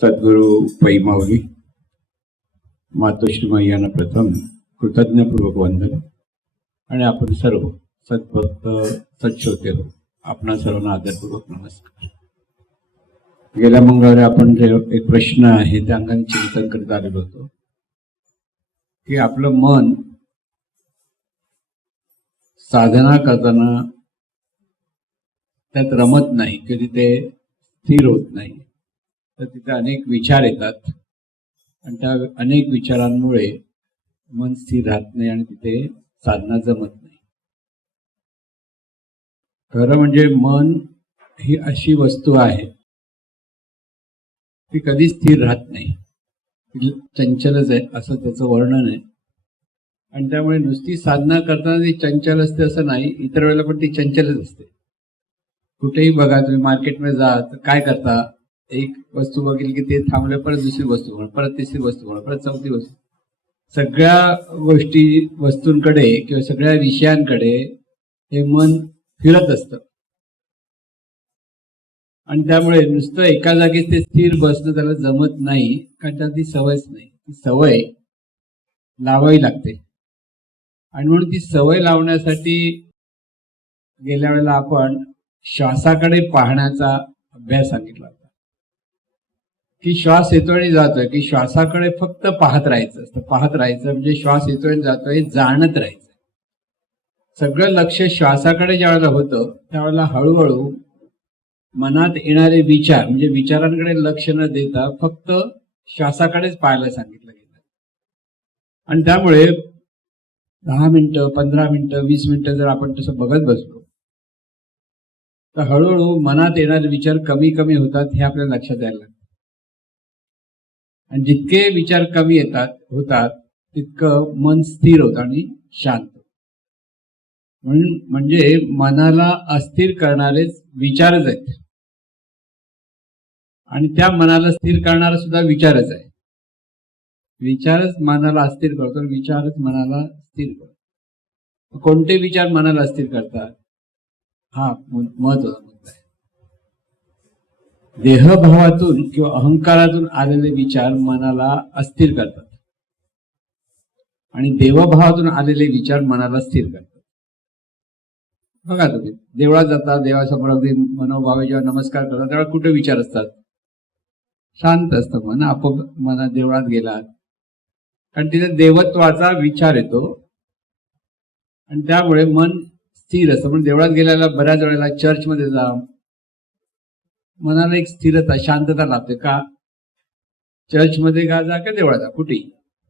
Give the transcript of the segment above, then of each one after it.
सद्गुरु पैमावली मातोश्री मैयांना प्रथम कृतज्ञपूर्वक वंदन आणि आपण सर्व सद्भक्त सच्चोते हो आपणा सर्वांना आदरपूर्वक नमस्कार. गेल्या मंगळवारी आपण जे एक प्रश्न आहे त्या अंगाने चिंतन करत आलेलो होतो की आपलं मन साधना करताना त्यात रमत नाही, कधी ते स्थिर होत नाही, तर तिथे अनेक विचार येतात आणि त्या अनेक विचारांमुळे मन स्थिर राहत नाही आणि तिथे साधना जमत नाही. खरं म्हणजे मन ही अशी वस्तू आहे ती कधी स्थिर राहत नाही, ती चंचलच आहे असं त्याचं वर्णन आहे. आणि त्यामुळे नुसती साधना करताना ती चंचल असते असं नाही, इतर वेळेला पण ती चंचलच असते. कुठेही बघा, तुम्ही मार्केटमध्ये जा तर काय करता, एक वस्तू बघितली की ते थांबले, परत दुसरी वस्तू बघा, परत तिसरी वस्तू बघा, परत चौथी वस्तू. सगळ्या गोष्टी वस्तूंकडे किंवा सगळ्या विषयांकडे हे मन फिरत असतं आणि त्यामुळे नुसतं एका जागेत ते स्थिर बसणं त्याला जमत नाही, कारण त्याला ती सवयच नाही. ती सवय लावावी लागते आणि म्हणून ती सवय लावण्यासाठी गेल्या वेळेला आपण श्वासाकडे पाहण्याचा अभ्यास सांगितला होता की श्वास येतोय आणि जातोय, की श्वासाकडे फक्त पाहत राहायचं असतं. पाहत राहायचं म्हणजे श्वास येतोय आणि जातोय जाणत राहायचं. सगळं लक्ष श्वासाकडे ज्या वेळेला होतं त्यावेळेला हळूहळू मनात येणारे विचार म्हणजे विचारांकडे लक्ष न देता फक्त श्वासाकडेच पाहायला सांगितलं गेलं. आणि त्यामुळे 10 मिनिटं 15 मिनिटं 20 मिनिटं जर आपण तसं बघत बसलो तर हळूहळू मनात येणारे विचार कमी कमी होतात हे आपल्याला लक्षात यायला लागतं. आणि जितके विचार कमी होतात तितकं मन स्थिर होतं आणि शांत. म्हणजे मनाला अस्थिर करणारेच विचारच आहेत आणि त्या मनाला स्थिर करणारा सुद्धा विचारच आहे. विचारच मनाला अस्थिर करतो, विचारच मनाला स्थिर करतो. कोणते विचार मनाला अस्थिर करतात हा महत्वाचा मुद्दा आहे. देहभावातून किंवा अहंकारातून आलेले विचार मनाला अस्थिर करतात आणि देवभावातून आलेले विचार मनाला स्थिर करतात. बघा, तुम्ही देवळात जाता, देवासमोर अगदी मनोभावे जेव्हा नमस्कार करतात तेव्हा कुठे विचार असतात, शांत असतं मन. आपोआप मनात देवळात गेलात कारण तिथे देवत्वाचा विचार येतो आणि त्यामुळे मन स्थिर असतं. पण देवळात गेल्याला बऱ्याच वेळेला चर्चमध्ये जा, मनाला एक स्थिरता शांतता लाभते. का चर्चमध्ये का जा, का देवळात जा, कुठेही.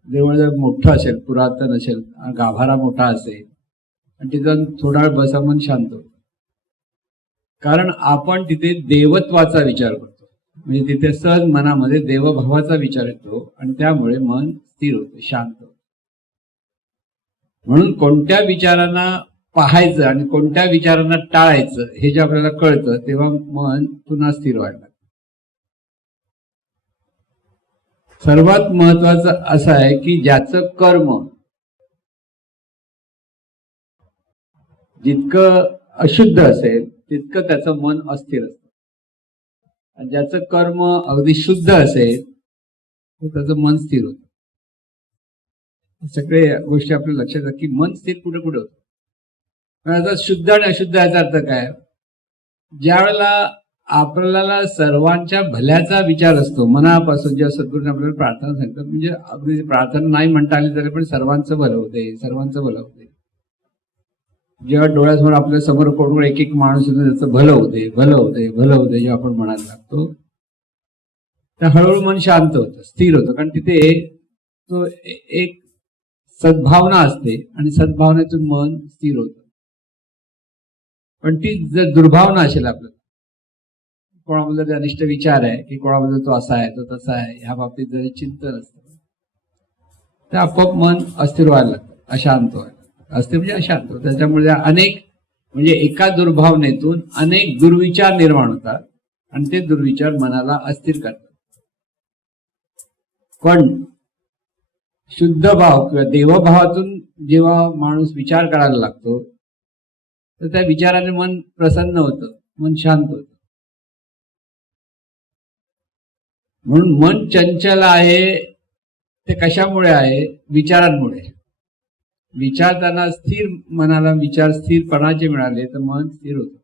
देवळ जर मोठं असेल, पुरातन असेल, गाभारा मोठा असेल आणि तिथं थोडा वेळ बसा, मन शांत होतं. कारण आपण तिथे देवत्वाचा विचार करतो, म्हणजे तिथे सहज मनामध्ये देवभावाचा विचार येतो आणि त्यामुळे मन स्थिर होतं, शांत होतं. म्हणून कोणत्या विचारांना पाहायचं आणि कोणत्या विचारांना टाळायचं हे जे आपल्याला कळतं तेव्हा मन पुन्हा स्थिर व्हायला लागतं. सर्वात महत्वाचं असं आहे की ज्याचं कर्म जितकं अशुद्ध असेल तितकं त्याचं मन अस्थिर असतं आणि ज्याचं कर्म अगदी शुद्ध असेल तर त्याचं मन स्थिर होतं. सगळे गोष्टी आपल्या लक्षात येतात की मन स्थिर कुठे कुठे होतं. आता शुद्ध आणि अशुद्ध याचा अर्थ काय, ज्या वेळेला आपल्याला सर्वांच्या भल्याचा विचार असतो मनापासून, जेव्हा सद्गुरूंनी आपल्याला प्रार्थना सांगतात, म्हणजे अगदी प्रार्थना नाही म्हणता आली तरी पण सर्वांचं भलं होते, सर्वांचं भलं होते. जेव्हा डोळ्यासमोर आपल्या समोर कोण एक एक माणूस येतो त्याचं भलं होते भलं होते भलं होते जेव्हा आपण म्हणायला लागतो तर हळूहळू मन शांत होतं, स्थिर होतं. कारण तिथे तो एक सद्भावना असते आणि सद्भावनेतून मन स्थिर होतं. पण ती जर दुर्भावना असेल, आपल्याला कोणाबद्दल अनिष्ट विचार आहे की कोणाबद्दल तो असा आहे तो तसा आहे ह्या बाबतीत जरी चिंतन असतं तर आपोआप मन अस्थिर व्हायला लागतं, अशांत व्हायला लागतं. अस्थिर म्हणजे अशांत. त्याच्यामुळे अनेक म्हणजे एका दुर्भावनेतून अनेक दुर्विचार निर्माण होतात आणि ते दुर्विचार मनाला अस्थिर करतात. पण शुद्ध भाव किंवा देवभावातून जेव्हा माणूस विचार करायला लागतो तर त्या विचाराने मन प्रसन्न होतं, मन शांत होतं. म्हणून मन चंचल आहे ते कशामुळे आहे? विचारांमुळे. विचारताना स्थिर मनाला विचार स्थिरपणाचे मिळाले तर मन स्थिर होतं.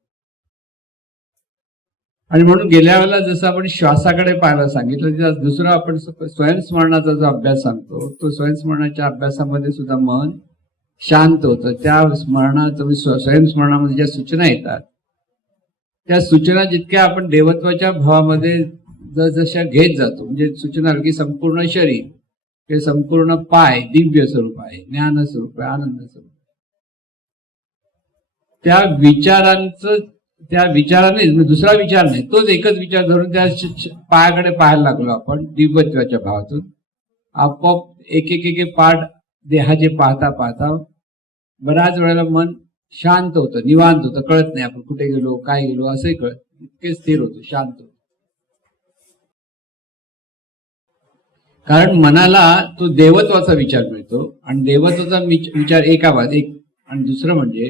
आणि म्हणून गेल्या वेळेला जसं आपण श्वासाकडे पाहायला सांगितलं, त्याचा दुसरा आपण स्वयंस्मरणाचा जो अभ्यास सांगतो, तो स्वयंस्मरणाच्या अभ्यासामध्ये सुद्धा मन शांत होतं. त्या स्मरणाचं स्वयंस्मरणामध्ये ज्या सूचना येतात त्या सूचना जितक्या आपण देवत्वाच्या भावामध्ये जशा घेत जातो, म्हणजे सूचना की संपूर्ण शरीर हे संपूर्ण पाय दिव्य स्वरूप आहे, ज्ञान स्वरूप आहे, आनंद स्वरूप, त्या विचाराने दुसरा विचार नाही, तोच एकच विचार धरून त्या पायाकडे पाहायला लागलो आपण दिव्यत्वाच्या भावातून. आपोआप एक एक एक पाठ देहाचे पाहता पाहता बऱ्याच वेळेला मन शांत होतं, निवांत होतं, कळत नाही आपण कुठे गेलो काय गेलो असंही कळत, इतके स्थिर होतो, शांत होतो. कारण मनाला तो देवत्वाचा विचार मिळतो. आणि देवत्वाचा विचार एक आणि दुसरं म्हणजे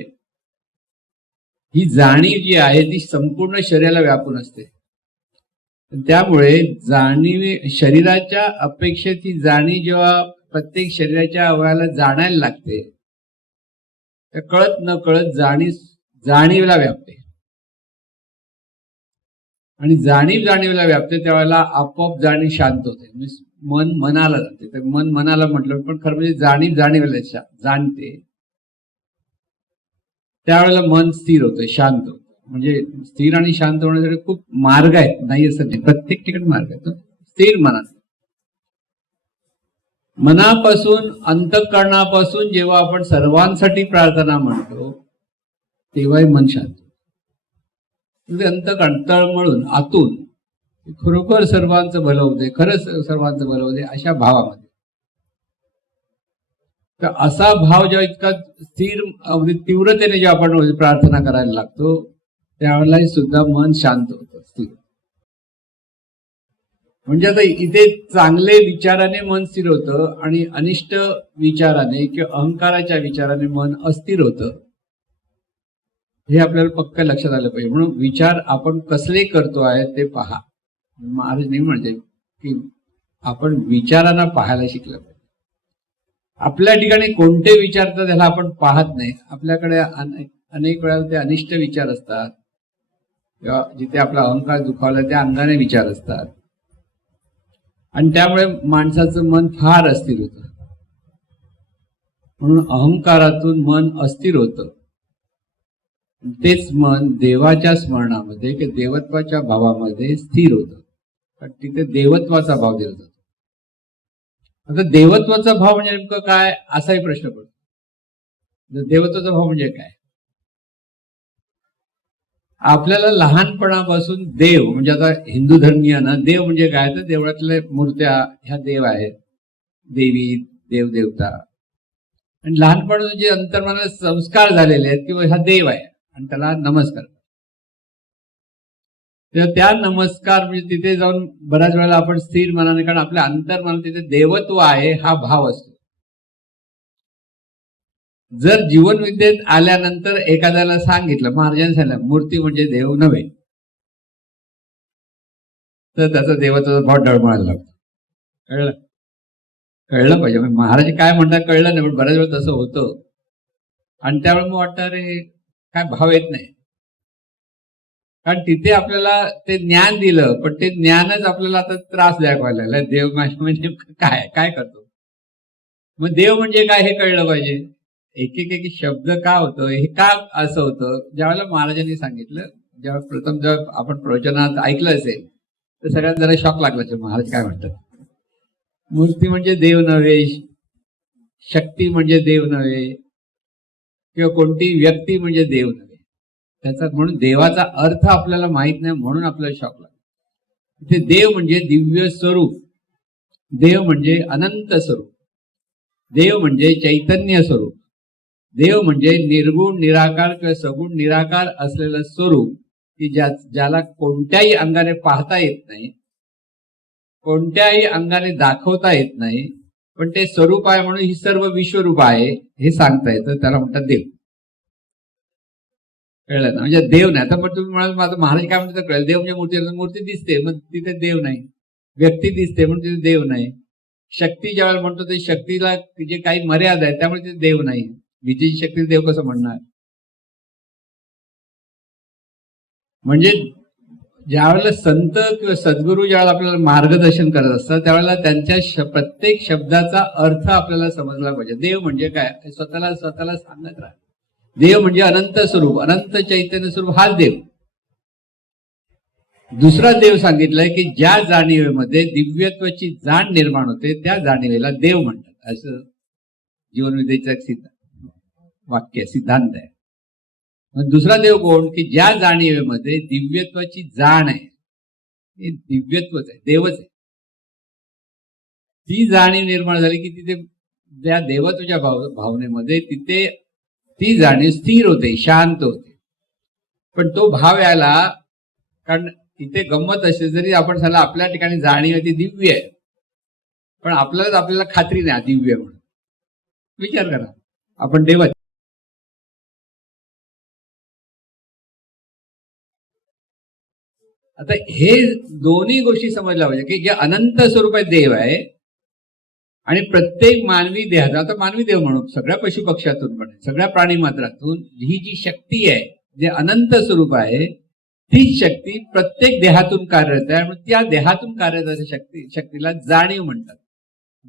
ही जाणीव जी आहे ती संपूर्ण शरीराला व्यापून असते. त्यामुळे शरीराच्या अपेक्षेत ही जाणीव जेव्हा प्रत्येक शरीराच्या अवयवाला जाणायला लागते, तर कळत न कळत जाणीवला व्यापते. आणि जाणीवला व्यापते त्यावेळेला आपोआप जाणीव शांत होते, मन मनाला जाते. तर मन मनाला म्हटलं पण खरं म्हणजे जाणीवला जाणते, त्यावेळेला मन स्थिर होतं, शांत होतं. म्हणजे स्थिर आणि शांत होण्यासाठी खूप मार्ग आहेत, नाही असं नाही, प्रत्येक ठिकाणी मार्ग आहेत. स्थिर मनापासून अंतःकरणापासून जेव्हा आपण सर्वांसाठी प्रार्थना म्हणतो तेव्हाही मन शांत होतं. अंतःकरण तळमळून आतून खरोखर सर्वांचं भलं होते, खरंच सर्वांचं भलं होते अशा भावामध्ये. तर असा भाव जेव्हा इतका स्थिर अगदी तीव्रतेने जेव्हा आपण प्रार्थना करायला लागतो त्यावेळेला सुद्धा मन शांत होतं, स्थिर. म्हणजे आता इथे चांगले विचाराने मन स्थिर होतं आणि अनिष्ट विचाराने किंवा अहंकाराच्या विचाराने मन अस्थिर होतं, हे आपल्याला पक्क लक्षात आलं पाहिजे. म्हणून विचार आपण कसले करतो आहे ते पहा. महाराज नाही म्हणजे की आपण विचारांना पाहायला शिकलं पाहिजे. आपल्या ठिकाणी कोणते विचार तर त्याला आपण पाहत नाही. आपल्याकडे अनेक वेळा ते अनिष्ट विचार असतात किंवा जिथे आपला अहंकार दुखावला त्या अंगाने विचार असतात आणि त्यामुळे माणसाचं मन फार अस्थिर होतं. म्हणून अहंकारातून मन अस्थिर होतं. तेच मन देवाच्या स्मरणामध्ये किंवा देवत्वाच्या भावामध्ये स्थिर होतं, कारण तिथे देवत्वाचा भाव दिला जातो. आता देवत्वाचा भाव म्हणजे नेमकं काय असाही प्रश्न पडतो. देवत्वाचा भाव म्हणजे काय? आपल्याला लहानपणापासून देव म्हणजे आता हिंदू धर्मीयांना देव म्हणजे काय, तर देवळातल्या मूर्त्या ह्या देव आहेत, देवी देवदेवता, आणि लहानपणाचे जे अंतर्मनात संस्कार झालेले आहेत किंवा हा देव आहे आणि त्याला नमस्कार. तेव्हा त्या नमस्कार म्हणजे तिथे जाऊन बऱ्याच वेळेला आपण स्थिर मनाने, कारण आपल्या अंतर्मनात तिथे देवत्व आहे हा भाव असतो. जर जीवनविद्येत आल्यानंतर एखाद्याला सांगितलं, महाराजांनी सांगितलं मूर्ती म्हणजे देव नव्हे, तर त्याचा देवत्वाचा भाव डळमळायला लागतो. कळलं पाहिजे. महाराज काय म्हणतात कळलं नाही, पण बऱ्याच वेळा तसं होतं. आणि त्यावेळेला मग वाटतं अरे काय भाव येत नाही, कारण तिथे आपल्याला ते ज्ञान दिलं पण ते ज्ञानच आपल्याला आता त्रासदायक व्हायला लागलं. देव म्हणजे काय करतो, मग देव म्हणजे काय हे कळलं पाहिजे. एक एक शब्द का होतं, हे का असं होतं. ज्यावेळेला महाराजांनी सांगितलं, जेव्हा प्रथम जेव्हा आपण प्रवचनात ऐकलं असेल तर सगळ्यांना जरा शॉक लागला की महाराज काय म्हणतात, मूर्ती म्हणजे देव नव्हे, शक्ती म्हणजे देव नव्हे, किंवा कोणती व्यक्ती म्हणजे देव नव्हे. त्याचा म्हणून देवाचा अर्थ आपल्याला माहित नाही म्हणून आपल्याला शॉक लागला. इथे देव म्हणजे दिव्य स्वरूप, देव म्हणजे अनंत स्वरूप, देव म्हणजे चैतन्य स्वरूप, देव म्हणजे निर्गुण निराकार किंवा सगुण निराकार असलेलं स्वरूप की ज्याला कोणत्याही अंगाने पाहता येत नाही, कोणत्याही अंगाने दाखवता येत नाही, पण ते स्वरूप आहे म्हणून ही सर्व विश्वरूप आहे हे सांगता येतं. त्याला म्हणतात देव. कळलं ना. म्हणजे देव नाही. आता पण तुम्ही म्हणाल माझं महाराज काय म्हणतात कळलं, देव म्हणजे मूर्ती दिसते मग तिथे देव नाही. व्यक्ती दिसते म्हणून तिथे देव नाही. शक्ती ज्यावेळेला म्हणतो ते शक्तीला जे काही मर्यादा आहे त्यामुळे तिथे देव नाही. विजेची शक्ती देव कसं म्हणणार? म्हणजे ज्यावेळेला संत किंवा सद्गुरू ज्यावेळेला आपल्याला मार्गदर्शन करत असतात त्यावेळेला त्यांच्या प्रत्येक शब्दाचा अर्थ आपल्याला समजला पाहिजे. देव म्हणजे काय स्वतःला सांगत राहा. देव म्हणजे अनंत स्वरूप, अनंत चैतन्य स्वरूप, हा देव. दुसरा देव सांगितलंय की ज्या जाणीवेमध्ये दिव्यत्वाची जाण निर्माण होते त्या जाणीवेला देव म्हणतात. असं जीवनविद्येचं एक वाक्य सिद्धांत आहे. मग दुसरा देव कोण? की ज्या जाणीवेमध्ये दिव्यत्वाची जाण आहे, हे दिव्यत्वच आहे, देवच आहे. ती जाणीव निर्माण झाली की तिथे त्या देवत्वाच्या भावनेमध्ये तिथे ती जाणीव स्थिर होते, शांत होते. पण तो भाव यायला, कारण तिथे गंमत असते, जरी आपण सांगितलं आपल्या ठिकाणी जाणीव ती दिव्य आहे, पण आपल्याला खात्री नाही दिव्य म्हणून. विचार करा, आपण देव आता हे दोन्ही गोष्टी समजल्या पाहिजे की जे अनंत स्वरूप आहे देव आहे आणि प्रत्येक मानवी देहात, आता मानवी देव म्हणू, सगळ्या पशुपक्ष्यातून पण सगळ्या प्राणी मात्रातून ही जी शक्ती आहे जे अनंत स्वरूप आहे तीच शक्ती प्रत्येक देहातून कार्यरत आहे. आणि त्या देहातून कार्यरत शक्तीला जाणीव म्हणतात,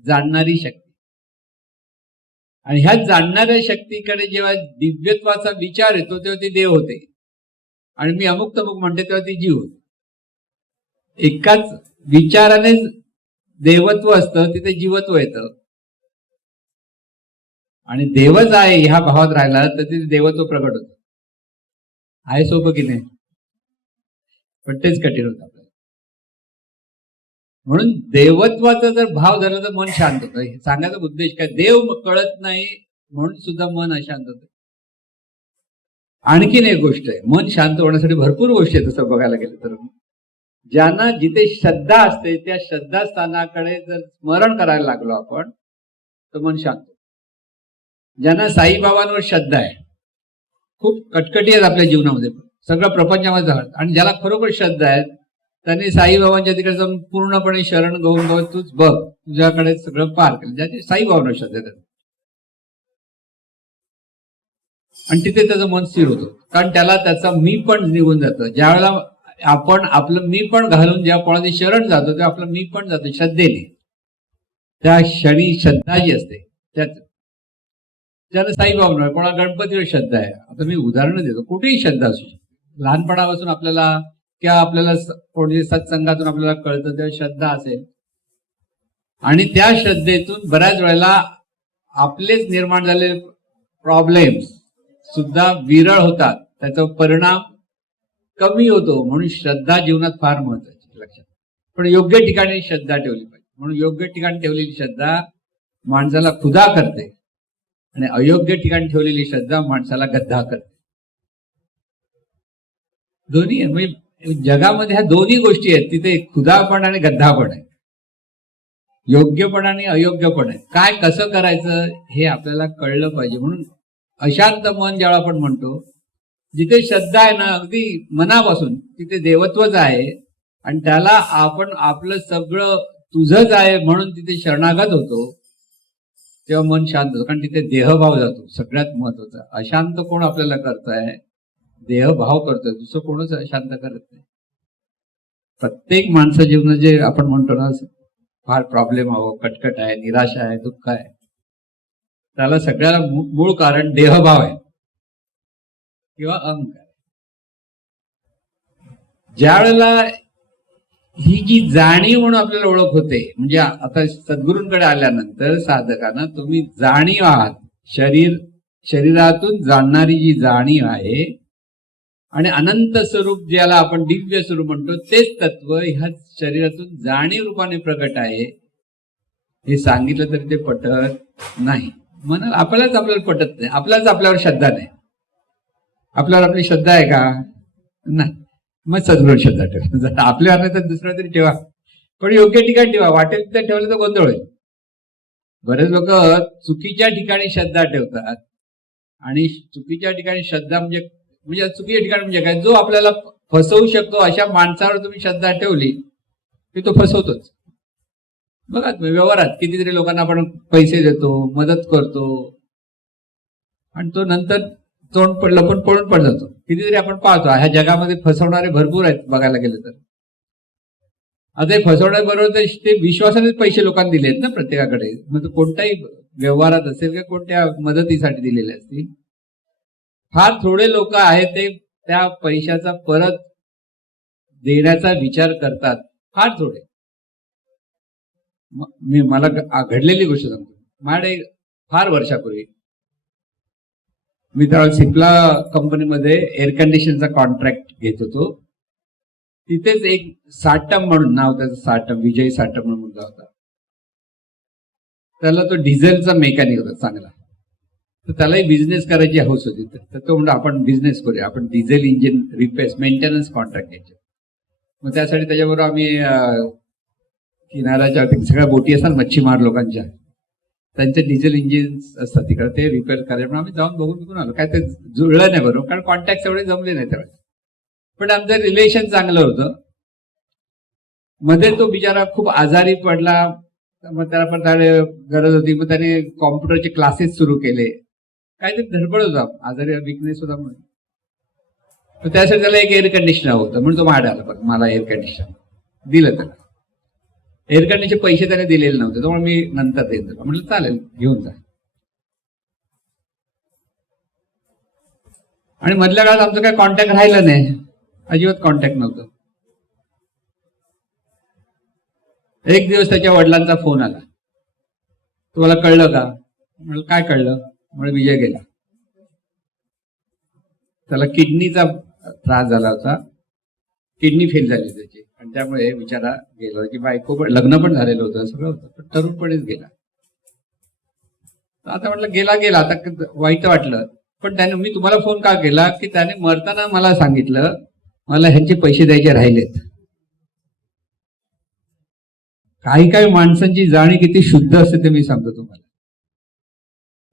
जाणणारी शक्ती. आणि ह्या जाणणाऱ्या शक्तीकडे जेव्हा दिव्यत्वाचा विचार येतो तेव्हा ती देव होते, आणि मी अमुक तमुक म्हणते तेव्हा ती जीव होते. एकाच विचारानेच देवत्व असतं, तिथे जीवत्व येतं. आणि देवच आहे ह्या भावात राहिला तर तिथे देवत्व प्रगट होतं. आहे सोपं की नाही? पण तेच कठीण होतं आपल्याला. म्हणून देवत्वाचा जर भाव झाला तर मन शांत होतं. सांगायचा उद्देश काय, देव कळत नाही म्हणून सुद्धा मन अशांत होतं. आणखीन एक गोष्ट आहे, मन शांत होण्यासाठी भरपूर गोष्टी आहेत तसं बघायला गेलं तर. ज्यांना जिथे श्रद्धा असते त्या श्रद्धास्थानाकडे जर स्मरण करायला लागलो आपण तर मन शांत होतं. ज्यांना साईबाबांवर श्रद्धा आहे, खूप कटकटी आहेत आपल्या जीवनामध्ये, सगळं प्रपंचामध्ये झालं, आणि ज्याला खरोखर श्रद्धा आहे त्यांनी साईबाबांच्या तिकडे जाऊन पूर्णपणे शरण घेऊन तूच बघ, तुझ्याकडे सगळं पार केलं. ज्याची साईबाबांवर श्रद्धा आहे आणि तिथे त्याचं मन स्थिर होतं, कारण त्याला त्याचा मी पण निघून जातं. ज्यावेळेला आपण आपलं मी पण घालून जेव्हा कोणाची शरण जातो तेव्हा आपलं मी पण जातो श्रद्धेने. त्या क्षणी श्रद्धा जी असते त्याच ज्याला साईबाबांवर, कोणा गणपतीवर श्रद्धा आहे. आता मी उदाहरण देतो, कुठेही श्रद्धा असू शकते. लहानपणापासून आपल्याला किंवा आपल्याला कोणत्या सत्संगातून आपल्याला कळतं तेव्हा श्रद्धा असेल, आणि त्या श्रद्धेतून बऱ्याच वेळेला आपलेच निर्माण झालेले प्रॉब्लेम्स सुद्धा विरळ होतात, त्याचा परिणाम कमी होतो. म्हणून श्रद्धा जीवनात फार महत्वाची, लक्षात. पण योग्य ठिकाणी श्रद्धा ठेवली पाहिजे. म्हणून योग्य ठिकाणी ठेवलेली श्रद्धा माणसाला खुदा करते, आणि अयोग्य ठिकाणी ठेवलेली श्रद्धा माणसाला गद्दा करते. दोन्ही आहे, म्हणजे जगामध्ये ह्या दोन्ही गोष्टी आहेत, तिथे खुदापण आणि गद्दापण आहे, योग्यपण आणि अयोग्यपण आहे. काय कसं करायचं हे आपल्याला कळलं पाहिजे. म्हणून अशांत मन ज्यावेळा आपण म्हणतो, जिथे श्रद्धा आहे ना अगदी मनापासून, तिथे देवत्वच आहे, आणि त्याला आपण आपलं सगळं तुझंच आहे म्हणून तिथे शरणागत होतो, तेव्हा मन शांत होतं. कारण तिथे देहभाव जातो, सगळ्यात महत्वाचा. अशांत कोण आपल्याला करताय? देहभाव करतोय, दुसरं कोणच अशांत करत नाही. प्रत्येक माणसं जीवन जे आपण म्हणतो ना फार प्रॉब्लेम हवं, कटकट आहे, निराशा आहे, दुःख आहे, त्याला सगळ्याला मूळ कारण देहभाव आहे किंवा अहंकार. ज्या वेळेला ही जी जाणीव म्हणून आपल्याला ओळख होते, म्हणजे आता सद्गुरूंकडे आल्यानंतर साधकांना तुम्ही जाणीव आहात, शरीरातून जाणणारी जी जाणीव आहे, आणि अनंत स्वरूप ज्याला आपण दिव्य स्वरूप म्हणतो तेच तत्व ह्या शरीरातून जाणीव रूपाने प्रगट आहे, हे सांगितलं तरी ते पटत नाही. म्हणाल आपल्याला पटत नाही, आपल्यावर श्रद्धा नाही. आपल्यावर आपली श्रद्धा आहे का? नाही. मग सद्गुरू श्रद्धा ठेवा. जर आपल्यावर नाही तर दुसऱ्या तरी ठेवा, पण योग्य ठिकाणी ठेवा. वाटेल तिथे ठेवलं तर गोंधळ होईल. बरेच लोक चुकीच्या ठिकाणी श्रद्धा ठेवतात, आणि चुकीच्या ठिकाणी श्रद्धा म्हणजे चुकीच्या ठिकाणी म्हणजे काय, जो आपल्याला फसवू शकतो अशा माणसावर तुम्ही श्रद्धा ठेवली की तो फसवतोच. बघा व्यवहारात कितीतरी लोकांना आपण पैसे देतो, मदत करतो, आणि तो नंतर तोंड पडलं पण पळून पण जातो. कितीतरी आपण पाहतो ह्या जगामध्ये फसवणारे भरपूर आहेत बघायला गेलं तर. आता हे फसवण्याबरोबर ते विश्वासाने पैसे लोकांनी दिलेत ना प्रत्येकाकडे. मग कोणत्याही व्यवहारात असेल किंवा कोणत्या मदतीसाठी दिलेले असतील, फार थोडे लोक आहेत ते त्या पैशाचा परत देण्याचा विचार करतात, फार थोडे. मला घडलेली गोष्ट सांगतो. माझ्याकडे फार वर्षापूर्वी मी त्यावेळेला सिप्ला कंपनीमध्ये एअर कंडिशनचा कॉन्ट्रॅक्ट घेत होतो. तिथेच एक साटम म्हणून नाव त्याचं, साटम, विजय साटम म्हणून मुलगा होता. त्याला तो डिझेलचा मेकॅनिक होता चांगला. तर त्यालाही बिझनेस करायची हौस होती. तर तो म्हणतो आपण बिझनेस करूया, आपण diesel engine repairs maintenance contract घ्यायचे. मग त्यासाठी त्याच्याबरोबर आम्ही किनाऱ्याच्या सगळ्या बोटी असतात मच्छीमार लोकांच्या, त्यांचे डिझेल इंजिन्स असतात तिकडे, ते रिपेअर करायला म्हणून आम्ही जाऊन बघून आलो. काय ते जुळलं नाही बरोबर, कारण कॉन्टॅक्ट एवढे जमले नाही त्यावेळेस. पण आमचं रिलेशन चांगलं होतं. मध्ये तो बिचारा खूप आजारी पडला, मग त्याला पण गरज होती. मग त्याने कॉम्प्युटरचे क्लासेस सुरू केले. काहीतरी धडपड होता, आजारी विकनेस होता म्हणून. तर त्यासाठी त्याला एक एअर कंडिशनर होतं म्हणून तो माझ्याकडे आला. पण मला एअर कंडिशनर दिलं त्याला. एअर कंडिशनरचे पैसे त्याने दिलेले नव्हते, त्यामुळे मी नंतर देईन त्याला. म्हटलं चालेल घेऊन जा. आणि मधल्या काळात आमचं काही कॉन्टॅक्ट राहिलं नाही, अजिबात कॉन्टॅक्ट नव्हतं. एक दिवस त्याच्या वडिलांचा फोन आला. तुम्हाला कळलं का? म्हणलं काय कळलं? म्हणजे विजय गेला. त्याला किडनीचा त्रास झाला होता, किडनी फेल झाली त्याची, आणि त्यामुळे विचारा गेला की बायको पण, लग्न पण झालेलं होतं, सगळं होतं, पण तरुणपणीच गेला. आता म्हटलं गेला आता वाईट वाटलं. पण त्याने, मी तुम्हाला फोन का केला की त्याने मरताना मला सांगितलं मला ह्यांचे पैसे द्यायचे राहिलेत. काही काही माणसांची जाणीव किती शुद्ध असते ते मी सांगतो तुम्हाला.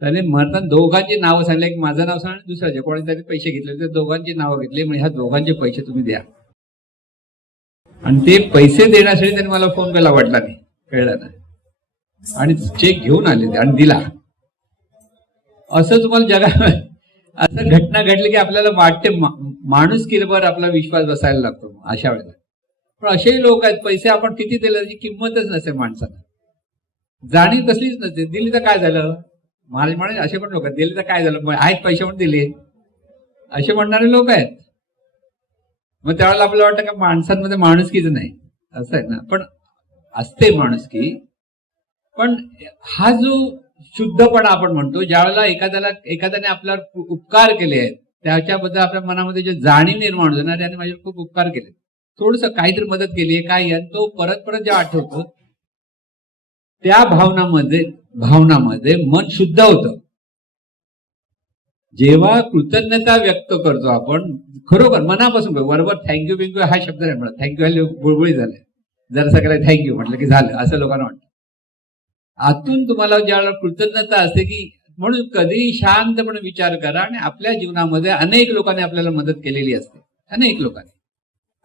त्याने मरताना दोघांची नावं सांगले, की माझं नाव सांग, दुसऱ्याचे कोणी त्याने पैसे घेतले ते दोघांची नावं घेतली. म्हणजे ह्या दोघांचे पैसे तुम्ही द्या. आणि ते पैसे देण्यासाठी त्याने मला फोन केला, वाटला नाही, कळलं ना, आणि चेक घेऊन आले आणि दिला. असं तुम्हाला जगात असं घटना घडली की आपल्याला वाटते माणुसकीवर आपला विश्वास बसायला लागतो अशा वेळेला. पण असेही लोक आहेत, पैसे आपण किती दिले त्याची किंमतच नसते माणसाला, जाणीव कसलीच नसते. दिली तर काय झालं, महाराज म्हणे असे पण लोक आहेत, दिले तर काय झालं, आहेत पैसे म्हणून दिले, असे म्हणणारे लोक आहेत. मग त्यावेळेला आपल्याला वाटतं का माणसांमध्ये माणुसकीच नाही, असं आहे ना. पण असते माणुसकी. पण हा जो शुद्धपणा आपण म्हणतो, ज्यावेळेला एखाद्याने आपल्यावर उपकार केले आहेत, त्याच्याबद्दल आपल्या मनामध्ये जे जाणीव निर्माण होते ना, त्याने माझ्यावर खूप उपकार केले, थोडस काहीतरी मदत केली आहे काय, तो परत परत जे आठवतो, त्या भावनामध्ये मन शुद्ध होतं. जेव्हा कृतज्ञता व्यक्त करतो आपण खरोखर मनापासून, बरोबर थँक्यू बिंक्यू हा शब्द नाही म्हणत. थँक्यू बुळबुळी झाले, जरा सगळं थँक्यू म्हटलं की झालं, असं लोकांना वाटतं. आतून तुम्हाला ज्यावेळेला कृतज्ञता असते की, म्हणून कधी शांतपणे विचार करा. आणि आपल्या जीवनामध्ये अनेक लोकांनी आपल्याला मदत केलेली असते, अनेक लोकांनी,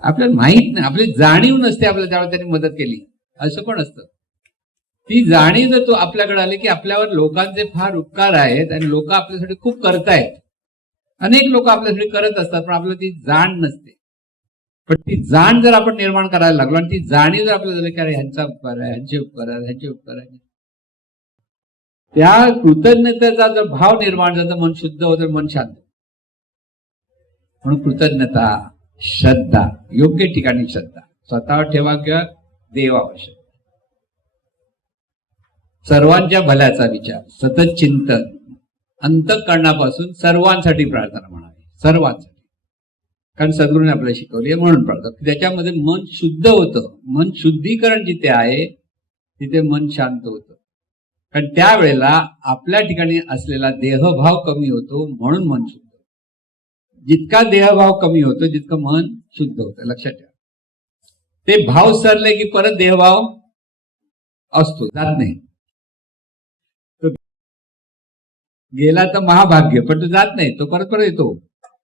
आपल्याला माहित नाही, आपली जाणीव नसते आपल्याला त्यावेळेला त्यांनी मदत केली, असं पण असतं. ती जाणीव जर तो आपल्याकडे आली की आपल्यावर लोकांचे फार उपकार आहेत आणि लोक आपल्यासाठी खूप करतायत, अनेक लोक आपल्यासाठी करत असतात, पण आपल्याला ती जाण नसते. पण ती जाण जर आपण निर्माण करायला लागलो आणि ती जाणीव जर आपल्याला झाली की अरे ह्यांचा उपकार आहे, ह्यांचे उपकार आहे, ह्यांचे उपकार आहे, त्या कृतज्ञतेचा जर भाव निर्माण झाला, मन शुद्ध होतं, मन शांत. म्हणून कृतज्ञता, श्रद्धा, योग्य ठिकाणी श्रद्धा स्वतःवर ठेवा किंवा देवावर श्रद्धा. सर्वांच्या भल्याचा विचार, सतत चिंतन, अंतःकरणापासून सर्वांसाठी प्रार्थना म्हणावी, सर्वांसाठी. कारण सद्गुरूने आपल्याला शिकवली आहे म्हणून प्रार्थना. त्याच्यामध्ये मन शुद्ध होतं. मन शुद्धीकरण जिथे आहे तिथे मन शांत होतं. कारण त्यावेळेला आपल्या ठिकाणी असलेला देहभाव कमी होतो, म्हणून मन शुद्ध होतं. जितका देहभाव कमी होतो जितकं मन शुद्ध होतं, लक्षात ठेवा. ते भाव सरले की परत देहभाव असतो, जात नाही. तो गेला तर महाभाग्य, पण तो जात नाही, तो परत परत येतो.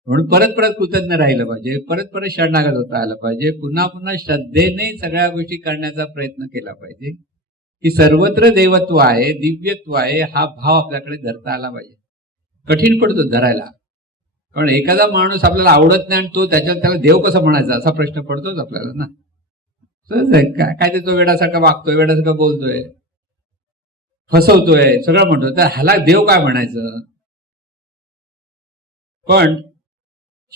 म्हणून परत परत कृतज्ञ राहिलं पाहिजे, परत परत शरणागत होता आलं पाहिजे, पुन्हा पुन्हा श्रद्धेने सगळ्या गोष्टी करण्याचा प्रयत्न केला पाहिजे की सर्वत्र देवत्व आहे, दिव्यत्व आहे, हा भाव आपल्याकडे धरता आला पाहिजे. कठीण पडतो धरायला, कारण एखादा माणूस आपल्याला आवडत नाही आणि तो त्याच्यात त्याला देव कसं म्हणायचा असा प्रश्न पडतोच आपल्याला ना. काय ते तो वेडासारखा वागतोय, वेडासारखा बोलतोय, फसवतोय, सगळं म्हणतोय, तर ह्याला देव काय म्हणायचं. पण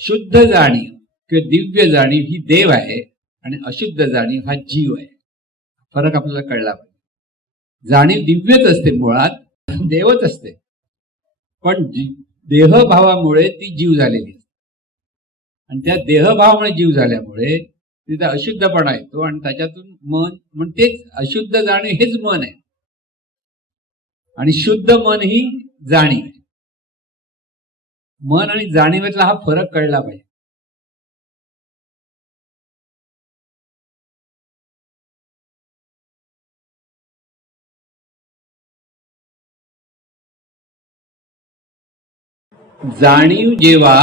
शुद्ध जाणीव किंवा दिव्य जाणीव ही देव आहे आणि अशुद्ध जाणीव हा जीव आहे. फरक आपल्याला कळला पाहिजे. जाणीव दिव्यच असते, मुळात देवच असते, पण देहभावामुळे ती जीव झालेली असते आणि त्या देहभावामुळे जीव झाल्यामुळे तिथे अशुद्धपणा येतो आणि त्याच्यातून मन, म्हणजे तेच अशुद्ध जाणीव हेच मन आहे आणि शुद्ध मन ही जाणीव आहे. मन आणि जाणीवेतला हा फरक कळला पाहिजे. जाणीव जेव्हा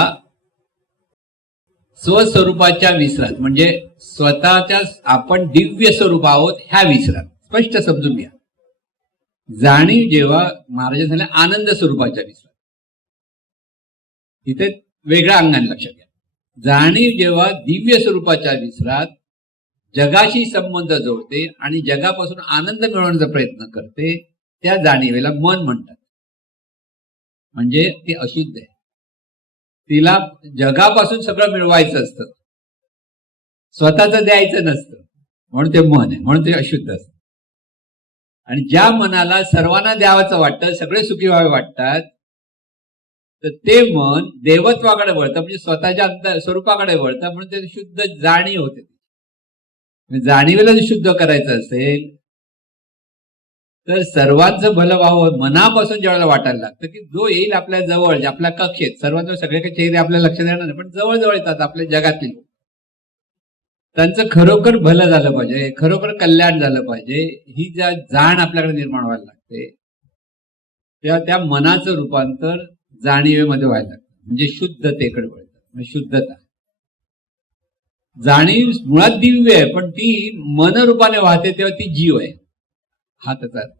स्वस्वरूपाच्या विसरात, म्हणजे स्वतःच्या आपण दिव्य स्वरूप आहोत ह्या विसरात, स्पष्ट समजून घ्या. जाणीव जेव्हा महाराज झाल्या आनंद स्वरूपाच्या विसरात, इथे वेगळ्या अंगाने लक्षात घ्या. जाणीव जेव्हा दिव्य स्वरूपाच्या विसरात जगाशी संबंध जोडते आणि जगापासून आनंद मिळवण्याचा प्रयत्न करते, त्या जाणीवेला मन म्हणतात. म्हणजे ती अशुद्ध आहे, तिला जगापासून सगळं मिळवायचं असतं, स्वतःचं द्यायचं नसतं, म्हणून ते मन आहे, म्हणून ते अशुद्ध असतं. आणि ज्या मनाला सर्वांना द्यावाचं वाटतं, सगळे सुखी व्हावे वाटतात, तर ते मन देवत्वाकडे वळतं, म्हणजे स्वतःच्या स्वरूपाकडे वळतं, म्हणून ते शुद्ध जाणीव होते. जाणीवेला जर शुद्ध करायचं असेल तर सर्वांचं भलं व्हावं मनापासून ज्यावेळेला वाटायला लागतं की जो येईल आपल्या जवळ, आपल्या कक्षेत, सर्वांचे सगळे काही चेहरे आपल्या लक्षात येणार नाही, पण जवळ जवळ येतात आपल्या जगातील, त्यांचं खरोखर भलं झालं पाहिजे, खरोखर कल्याण झालं पाहिजे, ही ज्या जाण आपल्याकडे निर्माण व्हायला लागते, तेव्हा त्या मनाचं रूपांतर जाणीवेमध्ये व्हायला लागतं, म्हणजे शुद्धतेकडे वळतं. म्हणजे शुद्धता, जाणीव मुळात दिव्य आहे, पण ती मनरूपाने वाहते तेव्हा ती जीव आहे, हा त्याचा अर्थ.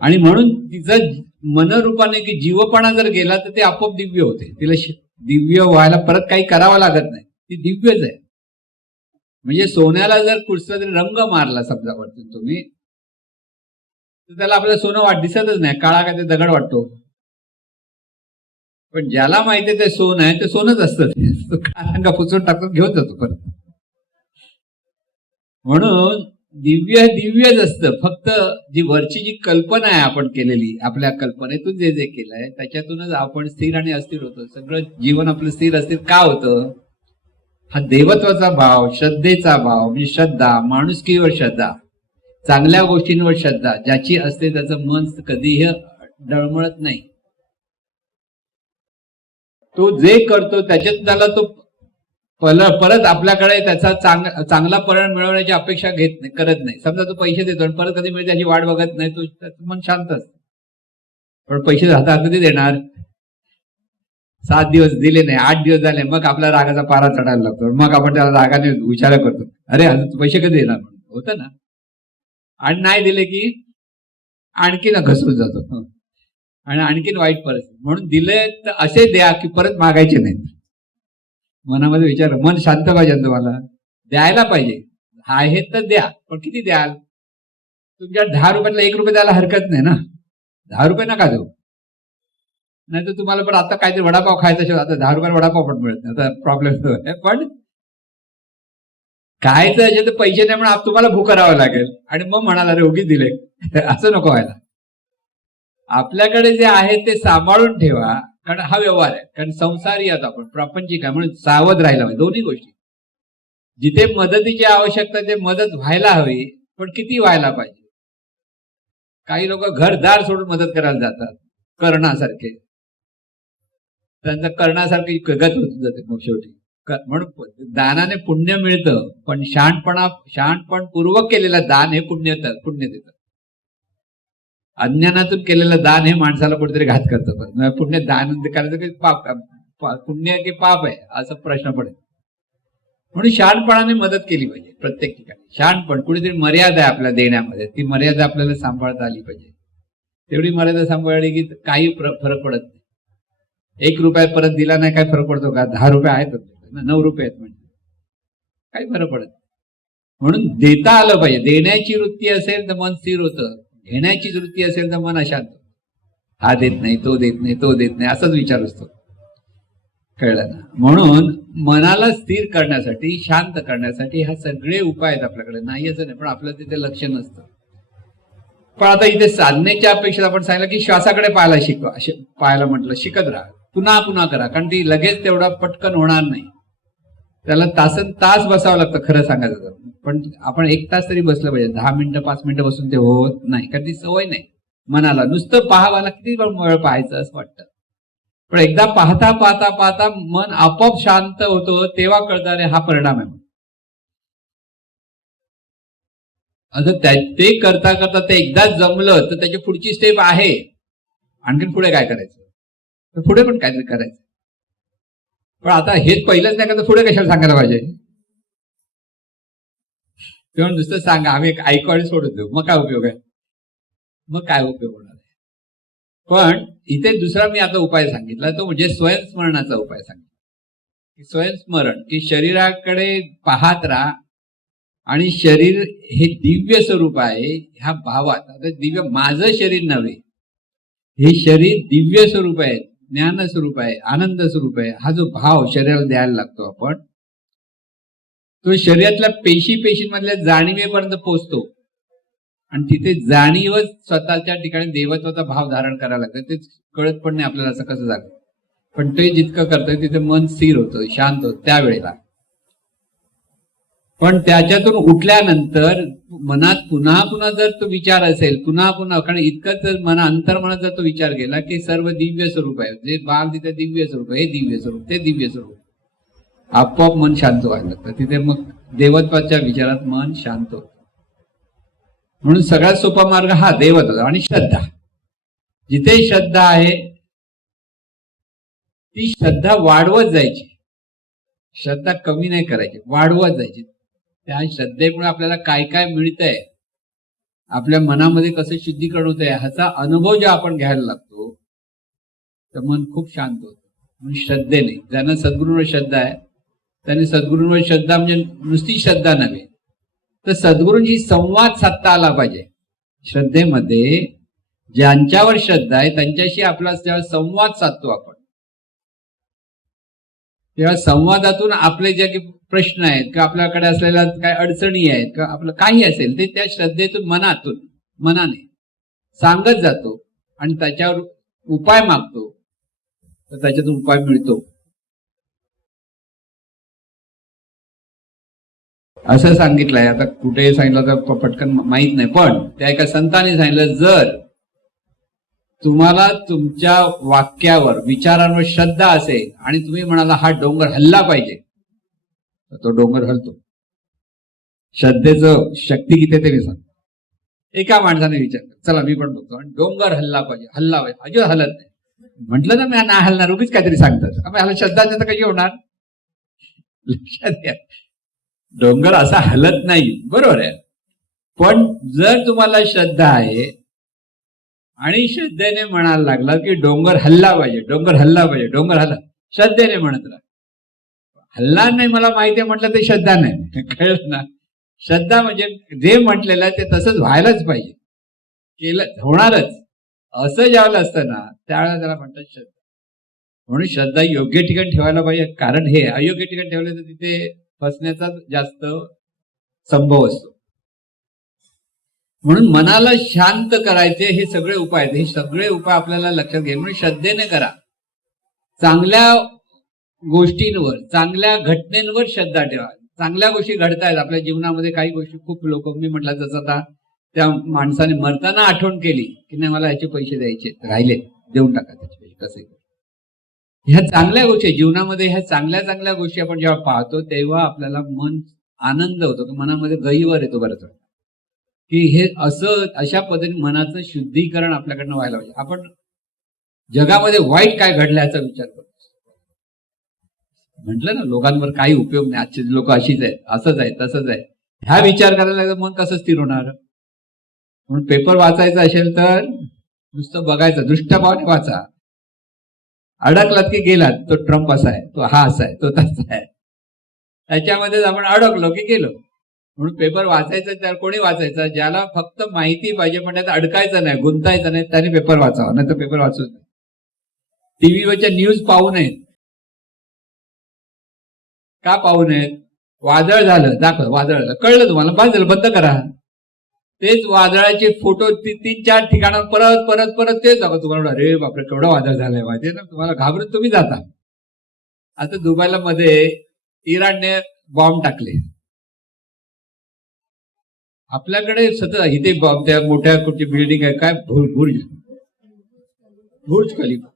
आणि म्हणून तिचं मनरूपाने की जीवपणा जर गेला तर ते आपोआप दिव्य होते. तिला दिव्य व्हायला परत काही करावं लागत नाही, ती दिव्यच आहे. म्हणजे सोन्याला जर कुठचा तरी रंग मारला समजा वरतून तुम्ही, तर त्याला आपल्याला सोनं दिसतच नाही, काळा काय ते दगड वाटतो. पण ज्याला माहिती आहे ते सोनं आहे, ते सोनच असतं, काळा रंग पुसून टाकून घेऊन जातो परत. म्हणून दिव्य हे दिव्यच असतं, फक्त जी वरची जी कल्पना आहे आपण केलेली, आपल्या कल्पनेतून जे जे केलंय त्याच्यातूनच आपण स्थिर आणि अस्थिर होतो. सगळं जीवन आपलं स्थिर अस्थिर का होतं? हा देवत्वाचा भाव, श्रद्धेचा भाव, म्हणजे श्रद्धा, माणुसकीवर श्रद्धा, चांगल्या गोष्टींवर श्रद्धा ज्याची असते त्याचं मन कधीही डळमळत नाही. तो जे करतो त्याच्यात त्याला तो परत आपल्याकडे त्याचा चांगला परिणाम मिळवण्याची अपेक्षा घेत नाही, करत नाही. समजा तो पैसे देतो आणि परत कधी मिळते त्याची वाट बघत नाही, तो त्याचं मन शांत असतं. पण पैसे हातात कधी देणार? 7 दिवस दिले नाही, 8 दिवस झाले, मग आपल्या रागाचा पारा चढायला लागतो, मग आपण त्याला रागाने विचार करतो, अरे तू पैसे कधी देणार, होतं ना. आणि नाही दिले की आणखीन घसरून जातो आणि आणखीन वाईट परिस्थिती. म्हणून दिले तर असे द्या की परत मागायचे नाहीत. मनामध्ये विचार, मन शांत पाहिजे तुम्हाला, द्यायला पाहिजे, आहे तर द्या, पण किती द्याल? तुमच्या 10 रुपयातला 1 रुपये द्यायला हरकत नाही ना, 10 रुपये नका देऊ. नाही तर तुम्हाला पण आता काहीतरी वडापाव खायचा असेल, आता 10 रुपयाला वडापाव पण मिळत नाही, आता प्रॉब्लेम आहे. पण खायचं असेल तर पैसे नाही म्हणून तुम्हाला भूक करावं लागेल आणि मग म्हणाला रे उगीच दिले, असं नको व्हायला. आपल्याकडे जे आहे ते सांभाळून ठेवा, कारण हा व्यवहार आहे, कारण संसारी आहात आपण, प्रापंचिक आहे, म्हणून सावध राहायला हवे. दोन्ही गोष्टी, जिथे मदतीची आवश्यकता ते मदत व्हायला हवी, पण किती व्हायला पाहिजे. काही लोक घरदार सोडून मदत करायला जातात, कर्णासारखे, त्यांचं कर्णासारखी गत होत जाते मग शेवटी. म्हणून दानाने पुण्य मिळतं, पण शहाणपण पूर्वक केलेलं दान हे पुण्य देतं. अज्ञानातून केलेलं दान हे माणसाला कुठेतरी घात करतं. पण पुण्य दान करायचं काही पाप, पुण्य आहे की पाप आहे असा प्रश्न पडेल. म्हणून शहाणपणाने मदत केली पाहिजे प्रत्येक ठिकाणी. शहाणपण कुठेतरी मर्यादा आहे आपल्या देण्यामध्ये, ती मर्यादा आपल्याला सांभाळता आली पाहिजे. तेवढी मर्यादा सांभाळली की काही फरक पडत नाही. 1 रुपया परत दिला नाही काय फरक पडतो का? 10 रुपये आहेत, 9 रुपये आहेत म्हणजे काही फरक पडत नाही. म्हणून देता आलं पाहिजे. देण्याची वृत्ती असेल तर मन स्थिर होतं, घेण्याची वृत्ती असेल तर मन अशांत. हा देत नाही, तो देत नाही, तो देत नाही असाच विचार असतो. कळलं ना? म्हणून मनाला स्थिर करण्यासाठी, शांत करण्यासाठी हा सगळे उपाय आहेत आपल्याकडे. नाही असं नाही, पण आपलं तिथे लक्ष नसतं. पण आता इथे साधनेच्या अपेक्षेत आपण सांगितलं की श्वासाकडे पाहायला म्हटलं शिकत राहा, पुन्हा पुन्हा करा, कारण ती लगेच तेवढा पटकन होणार नाही. त्याला तासन तास बसावं लागतं खरं सांगायचं तर. पण आपण 1 तास तरी बसलं पाहिजे. 10 मिनिटं 5 मिनिटं बसून ते होत नाही, कारण ती सवय नाही मनाला. नुसतं पाहावाला किती वेळ पाहायचं असं वाटतं. पण एकदा पाहता पाहता पाहता मन आपोआप शांत होतं, तेव्हा कळतं अरे हा परिणाम आहे. आता ते करता करता ते एकदाच जमलं तर त्याची पुढची स्टेप आहे, आणखीन पुढे काय करायचं, तर पुढे पण काहीतरी करायचं. पण आता हेच पहिलंच नाही का, तर पुढे कशाला सांगायला पाहिजे? तेव्हा नुसतं सांगा आम्ही एक ऐकू आणि सोडून देऊ, मग काय उपयोग आहे? मग काय उपयोग होणार आहे? पण इथे दुसरा मी आता उपाय सांगितला तो म्हणजे स्वयंस्मरणाचा उपाय सांगितला. स्वयंस्मरण की शरीराकडे पाहत राहा आणि शरीर हे दिव्य स्वरूप आहे ह्या भावात. आता दिव्य माझं शरीर नव्हे, हे शरीर दिव्य स्वरूप आहे, ज्ञान स्वरूप आहे, आनंद स्वरूप आहे. हा जो भाव शरीराला द्यायला लागतो आपण, तो शरीरातल्या पेशींमधल्या जाणीवेपर्यंत पोहोचतो आणि तिथे जाणीवच स्वतःच्या ठिकाणी देवत्वाचा भाव धारण करायला लागतं. ते कळत पण नाही आपल्याला असं कसं झालं, पण ते जितकं करतंय तिथे मन स्थिर होतं, शांत होतं त्यावेळेला. पण त्याच्यातून उठल्यानंतर मनात पुन्हा पुन्हा जर तो विचार असेल, पुन्हा पुन्हा, कारण इतकं जर अंतर्मनात जर तो विचार गेला की सर्व दिव्य स्वरूप आहे, जे भाग तिथे दिव्य स्वरूप आहे, हे दिव्य स्वरूप, ते दिव्य स्वरूप, आपोआप मन शांत व्हायला लागतं. तिथे मग देवत्वाच्या विचारात मन शांत होतं. म्हणून सगळ्यात सोपा मार्ग हा देवत्व आणि श्रद्धा. जिथे श्रद्धा आहे ती श्रद्धा वाढवत जायची, श्रद्धा कमी नाही करायची, वाढवत जायची. त्या श्रद्धेमुळे आपल्याला काय काय मिळतंय, आपल्या मनामध्ये कसं शुद्धीकरण होतंय ह्याचा अनुभव जेव्हा आपण घ्यायला लागतो तर मन खूप शांत होतं. म्हणून श्रद्धेने, ज्यांना सद्गुरूंवर श्रद्धा आहे त्यांनी सद्गुरूंवर श्रद्धा म्हणजे नुसती श्रद्धा नव्हे तर सद्गुरूंशी संवाद साधता आला पाहिजे. श्रद्धेमध्ये ज्यांच्यावर श्रद्धा आहे त्यांच्याशी आपला जेव्हा संवाद साधतो आपण, तेव्हा संवादातून आपले जे काही प्रश्न आहेत किंवा आपल्याकडे असलेल्या काय अडचणी आहेत किंवा आपलं काही असेल ते त्या श्रद्धेतून मनाने सांगत जातो आणि त्याच्यावर उपाय मागतो, तर त्याच्यातून उपाय मिळतो. असं सांगितलंय, आता कुठेही सांगितलं तर पटकन माहित नाही, पण त्या एका संतांनी सांगितलं जर तुम्हाला तुमच्या वाक्यावर, विचारांवर श्रद्धा असेल आणि तुम्ही म्हणाला हा डोंगर हल्ला पाहिजे, तर तो डोंगर हलतो. श्रद्धेचं शक्ती किती ते सांग. एका माणसाने विचारलं चला मी पण बघतो, आणि डोंगर हल्ला पाहिजे, अजिबात हलत नाही. म्हटलं ना मी नाही हलणार, उगीच काहीतरी सांगतात. ह्याला श्रद्धा तर कशी होणार? लक्षात घ्या, डोंगर असा हलत नाही, बरोबर आहे. पण जर तुम्हाला श्रद्धा आहे आणि श्रद्धेने म्हणायला लागला की डोंगर हल्ला पाहिजे, डोंगर हल्ला पाहिजे, डोंगर हल्ला, श्रद्धेने म्हणत राहा. हल्ला नाही मला माहिती आहे म्हटलं ते श्रद्धा नाही. कळलं ना? श्रद्धा म्हणजे जे म्हटलेलं आहे ते तसंच व्हायलाच पाहिजे, केलं होणारच असं ज्यावेळेला असतं ना त्यावेळेला त्याला म्हणतात श्रद्धा. म्हणून श्रद्धा योग्य ठिकाणी ठेवायला पाहिजे. कारण हे अयोग्य ठिकाणी ठेवले तर तिथे फसण्याचा जास्त संभव असतो. म्हणून मनाला शांत करायचे हे सगळे उपाय आहेत. हे सगळे उपाय आपल्याला लक्षात घ्या. म्हणून श्रद्धेने करा. चांगल्या गोष्टींवर, चांगल्या घटनेंवर श्रद्धा ठेवा. चांगल्या गोष्टी घडतायत आपल्या जीवनामध्ये. काही गोष्टी खूप लोक, मी म्हटलं जसं आता त्या माणसाने मरताना आठवण केली की नाही मला ह्याचे पैसे द्यायचे, राहिले देऊन टाका त्याचे पैसे, कसे. ह्या चांगल्या गोष्टी जीवनामध्ये, ह्या चांगल्या चांगल्या गोष्टी आपण जेव्हा पाहतो तेव्हा आपल्याला मन आनंद होतो, की मनामध्ये गहिवर येतो बरंच वेळा की हे असं, अशा पद्धतीने मनाचं शुद्धीकरण आपल्याकडनं व्हायला पाहिजे. आपण जगामध्ये वाईट काय घडलं याचा विचार करतो, म्हटलं ना, लोकांवर काही उपयोग नाही, आजचे लोक अशीच आहेत, असंच आहे, तसंच आहे, ह्या विचार करायला लागलं, मन कसं स्थिर होणार? म्हणून पेपर वाचायचा असेल तर नुसतं बघायचं, दृष्टभावाने वाचा. अडकलात की गेलात, तो ट्रम्प असा आहे, तो हा असा आहे, तो तसा आहे, त्याच्यामध्येच आपण अडकलो की गेलो. म्हणून पेपर वाचायचा तर कोणी वाचायचा? ज्याला फक्त माहिती पाहिजे, पण त्यात अडकायचं नाही, गुंतायचं नाही, त्याने पेपर वाचावा, नाही तर पेपर वाचू नये. टीव्हीवरच्या न्यूज पाहू नयेत. का पाहू नयेत? वादळ झालं, दाखव, वादळ झालं, कळलं तुम्हाला, बस झालं, बंद करा. तेच वादळाचे फोटो 3-4 ठिकाणावर परत परत परत तेच दाखव तुम्हाला. अरे बापरे, केवढं वादळ झालंय माहितीये ना, तुम्हाला घाबरून तुम्ही जाता. आता दुबईला मध्ये इराणने बॉम्ब टाकले. आपल्याकडे सतत इथे त्या मोठ्या कुठची बिल्डिंग आहे, काय बुर्ज खलिफा,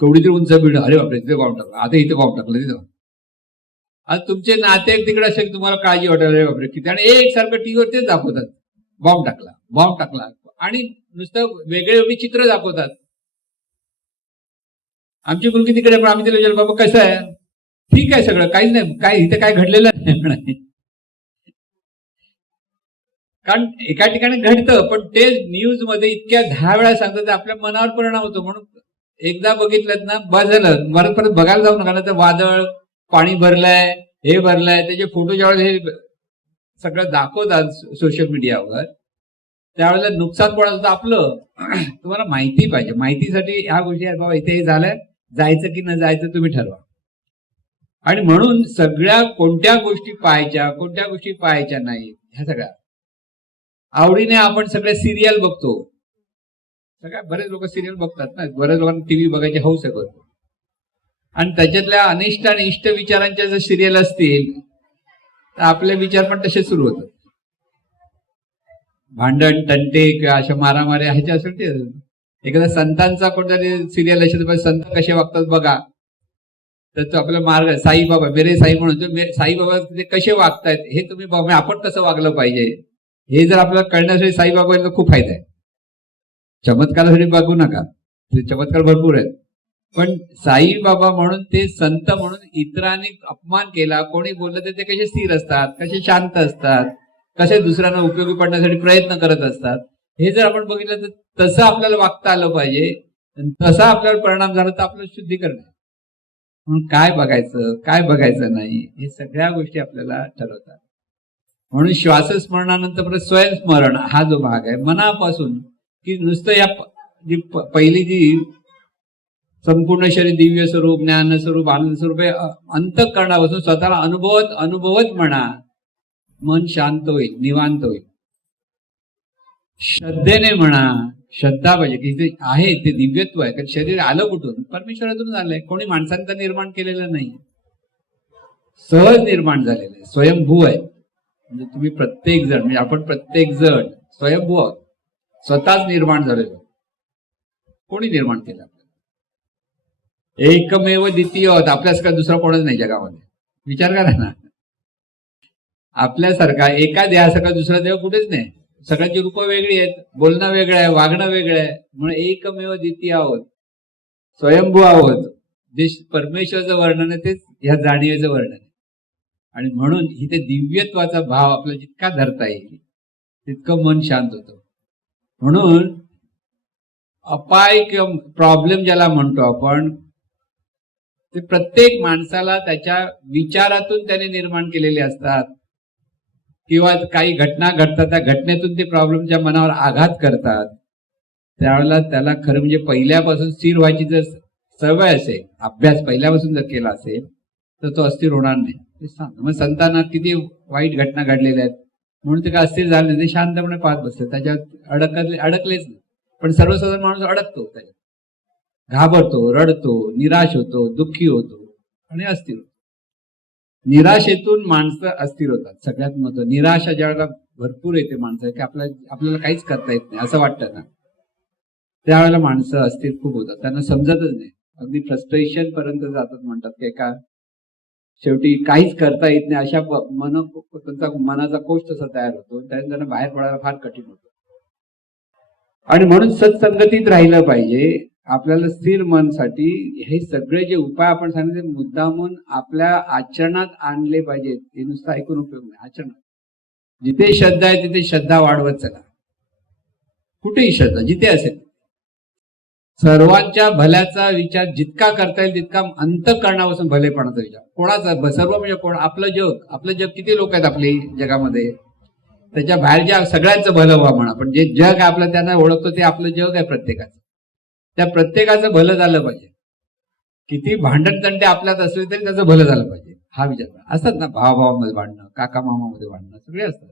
केवढी तरी उंच बिल्डिंग, अरे बापरे तिथे बॉम्ब टाकला, आता इथे बॉम्ब टाकलं तिथं. आज तुमचे नाते तिकडे असेल, तुम्हाला काळजी वाटेल, अरे बापरे किती, आणि एकसारखं टीव्हीवर तेच दाखवतात, बॉम्ब टाकला, बॉम्ब टाकला, आणि नुसतं वेगळे वेगळी चित्र दाखवतात. आमची मुलगी तिकडे, पण आम्ही तिला विचारलं, बाबा कसं आहे? ठीक आहे सगळं, काहीच नाही, काय इथे काय घडलेलं नाही. कारण एका ठिकाणी घडतं, पण ते न्यूज मध्ये इतक्या 10 वेळा सांगतात, आपल्या मनावर परिणाम होतो. म्हणून एकदा बघितलं ना, बस झालं, परत परत बघायला जाऊ नका. तर वादळ, पाणी भरलंय, हे भरलंय, त्याचे फोटो ज्यावेळेस हे सगळं दाखवतात सोशल मीडियावर, त्यावेळेला नुकसान कोणाचं होतं? आपलं. तुम्हाला माहिती पाहिजे, माहितीसाठी ह्या गोष्टी आहेत, बाबा इथे हे झालंय, जायचं की न जायचं तुम्ही ठरवा. आणि म्हणून सगळ्या कोणत्या गोष्टी पाहायच्या, कोणत्या गोष्टी पाहायच्या नाही, ह्या सगळ्या आवडीने आपण सगळे सिरियल बघतो. बरेच लोक सिरियल बघतात ना, बरेच लोकांना टीव्ही बघायची हौस आहे करतो. आणि त्याच्यातल्या अनिष्ट आणि इष्ट विचारांच्या जर सिरियल असतील तर आपले विचार पण तसे सुरू होतात. भांडण तंटे किंवा अशा मारामाऱ्या ह्याच्या असेल ते. एखाद्या संतांचा कोणतरी सिरियल असेल तर संत कसे वागतात बघा, तर तो आपला मार्ग, साईबाबा, मेरे साई म्हणून, साईबाबा ते कसे वागतायत हे तुम्ही बघा, आपण कसं वागलं पाहिजे हे जर आपल्याला कळण्यासाठी साईबाबांचा खूप फायदा आहे. चमत्कारासाठी बघू नका, चमत्कार भरपूर आहेत, पण साईबाबा म्हणून ते संत म्हणून इतरांनी अपमान केला, कोणी बोललं तर ते कसे स्थिर असतात, कसे शांत असतात, कसे दुसऱ्यांना उपयोगी पडण्यासाठी प्रयत्न करत असतात, हे जर आपण बघितलं तर तसं आपल्याला वागता आलं पाहिजे. तसा आपल्याला परिणाम झाला तर आपलं शुद्धीकरण आहे. म्हणून काय बघायचं, काय बघायचं नाही, हे सगळ्या गोष्टी आपल्याला ठरवतात. म्हणून श्वासस्मरणानंतर परत स्वयंस्मरण हा जो भाग आहे, मनापासून, की नुसतं या जी पहिली जी संपूर्ण शरीर दिव्य स्वरूप, ज्ञान स्वरूप, आनंद स्वरूप आहे, अंतःकरणापासून स्वतःला अनुभवत म्हणा, मन शांत होईल, निवांत होईल. श्रद्धेने म्हणा, श्रद्धा पाहिजे की ते आहे, ते दिव्यत्व आहे. कारण शरीर आलं कुठून? परमेश्वरातून आलंय, कोणी माणसांचं निर्माण केलेलं नाही, सहज निर्माण झालेलं आहे, स्वयंभू आहे. म्हणजे तुम्ही प्रत्येक जण, म्हणजे आपण प्रत्येक जण स्वयंभू आहोत, स्वतःच निर्माण झालेलो. कोणी निर्माण केलं? एकमेव द्वितीय आहोत, आपल्यासारखा दुसरा कोणच नाही जगामध्ये. विचार करा ना, आपल्यासारखा एका देहासारखा दुसरा देव कुठेच नाही. सगळ्यांची रूपं वेगळी आहेत, बोलणं वेगळं आहे, वागणं वेगळं आहे. म्हणून एकमेव द्वितीय आहोत, स्वयंभू आहोत. जे परमेश्वराचं वर्णन आहे तेच ह्या जाणीवेचं वर्णन आहे. आणि म्हणून इथे दिव्यत्वाचा भाव आपला जितका धरता येईल तितकं मन शांत होतं. म्हणून अपाय किंवा प्रॉब्लेम ज्याला म्हणतो आपण, ते प्रत्येक माणसाला त्याच्या विचारातून त्याने निर्माण केलेले असतात, किंवा काही घटना घडतात, त्या घटनेतून ते प्रॉब्लेमच्या मनावर आघात करतात. त्यावेळेला त्याला खरं म्हणजे पहिल्यापासून स्थिर व्हायची जर सवय असेल, अभ्यास पहिल्यापासून जर केला असेल तर तो अस्थिर होणार नाही. मग संतांना किती वाईट घटना घडलेल्या आहेत म्हणून ते काय अस्थिर झाले नाही, ते शांतपणे पाहत बसले, त्याच्यात अडकलेच नाही. पण सर्वसाधारण माणूस अडकतो, त्याच्यात घाबरतो, रडतो, निराश होतो, दुःखी होतो आणि अस्थिर होतो. निराशेतून माणसं अस्थिर होतात. सगळ्यात महत्त्वाचं, निराशा ज्यावेळेला भरपूर येते माणसं, की आपल्याला काहीच करता येत नाही असं वाटतं ना, त्यावेळेला माणसं अस्थिर खूप होतात, त्यांना समजतच नाही, अगदी फ्रस्ट्रेशन पर्यंत जातात. म्हणतात की एका शेवटी काहीच करता येत नाही, अशा त्यांचा मनाचा कोश तसा तयार होतो, त्यांना बाहेर पडायला फार कठीण होतं. आणि म्हणून सत्संगतीत राहिलं पाहिजे. आपल्याला स्थिर मनसाठी हे सगळे जे उपाय आपण सांगितले मुद्दामून आपल्या आचरणात आणले पाहिजेत. हे नुसतं ऐकून उपयोग नाही, आचरणात. जिथे श्रद्धा आहे तिथे श्रद्धा वाढवत चला. कुठेही श्रद्धा जिथे असेल, सर्वांच्या भल्याचा विचार जितका करता येईल तितका अंतःकरणापासून भलेपणाचा विचार. कोणाचा सर्व म्हणजे कोण? आपलं जग किती लोक आहेत आपली जगामध्ये, त्याच्या बाहेरच्या सगळ्यांचं भलं व्हा म्हणा, पण जे जग आपलं त्यांना ओळखतो ते आपलं जग आहे प्रत्येकाचं. त्या प्रत्येकाचं भलं झालं पाहिजे. किती भांडणतंटे आपल्यात असले तरी त्याचं भलं झालं पाहिजे हा विचार. असतात ना भावाभावामध्ये भांडणं, काका मामामध्ये भांडणं, सगळे असतात.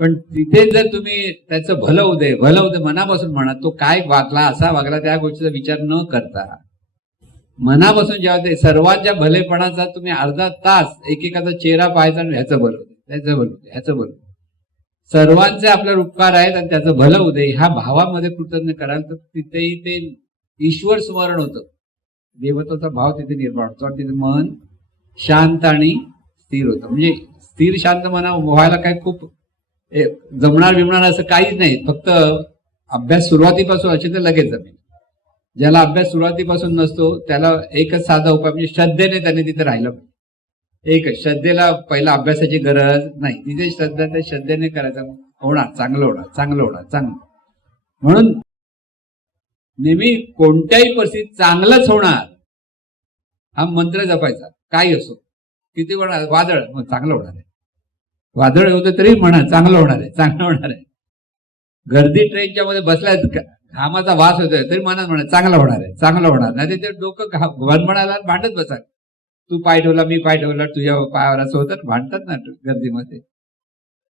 पण तिथे जर तुम्ही त्याचं भलं उदय मनापासून म्हणा, तो काय वागला असा वागला त्या गोष्टीचा विचार न करता मनापासून जेव्हा ते सर्वांच्या भलेपणाचा तुम्ही अर्धा तास एकेकाचा चेहरा पाहायचा आणि ह्याचं भलं होते, त्याचं भलं होते, ह्याचं भलं होते, सर्वांचे आपल्यावर उपकार आहेत आणि त्याचं भलं उदय ह्या भावामध्ये कृतज्ञ कराल तर तिथेही ते ईश्वर स्मरण होतं, देवत्वाचा भाव तिथे निर्माण होतो आणि तिथे मन शांत आणि स्थिर होतं. म्हणजे स्थिर शांत मना व्हायला काय खूप जमणार बिमणार असं काहीच नाही. फक्त अभ्यास सुरुवातीपासून असे तर लगेच जमेल. ज्याला अभ्यास सुरुवातीपासून नसतो त्याला एकच साधा उपाय म्हणजे श्रद्धेने त्याने तिथे राहिलं पाहिजे. एकच, श्रद्धेला पहिला अभ्यासाची गरज नाही, तिथे श्रद्धा त्या श्रद्धेने करायचं, होणार चांगलं होणार चांगलं होणार चांगलं. म्हणून नेहमी कोणत्याही परिस्थितीत चांगलंच होणार हा मंत्र जपायचा. काही असो, किती होणार, वादळ मग चांगलं होणार आहे, वादळ होतं तरी म्हणा चांगलं होणार आहे, चांगलं होणार आहे. गर्दी ट्रेनच्या मध्ये बसलाय, घामाचा वास होतोय तरी मनात म्हणा चांगलं होणार आहे, चांगलं होणार नाही. ते डोकं वनमणाला भांडत बसाल, तू पाय ठेवला मी पाय ठेवला तुझ्या पायावर, असं होतं, भांडतात ना गर्दीमध्ये.